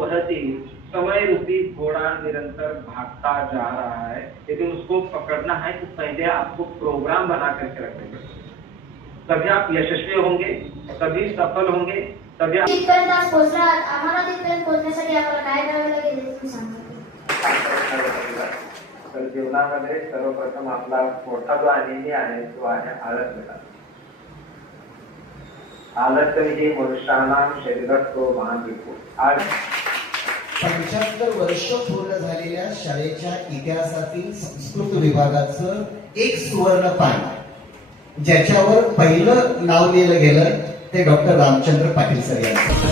प्रति समय रूपी घोड़ा निरंतर भागता जा रहा है। लेकिन उसको पकड़ना है तो पहले आपको प्रोग्राम बना करके रखने पड़ेंगे तभी आप यशस्वी होंगे तभी सफल होंगे तभी आप तिथपर्यंत आज पोहोचला आहात. आम्हाला तिथपर्यंत पोहोचण्यासाठी आम्हाला काय करावं लागेल तुम्ही सांगा. तर जीवनामध्ये सर्वप्रथम आपला मोठा जो आनंदी आहे तो आहे आळस आलस्य ही मनुष्यानां शरीरत्व महाविभू आज पंच्याहत्तर वर्ष पूर्ण झालेल्या शाळेच्या इतिहासातील संस्कृत विभागाचं एक सुवर्ण पान ज्याच्यावर पहिलं नाव लिहिलं गेलं ते डॉक्टर रामचंद्र पाटील सर यांचं.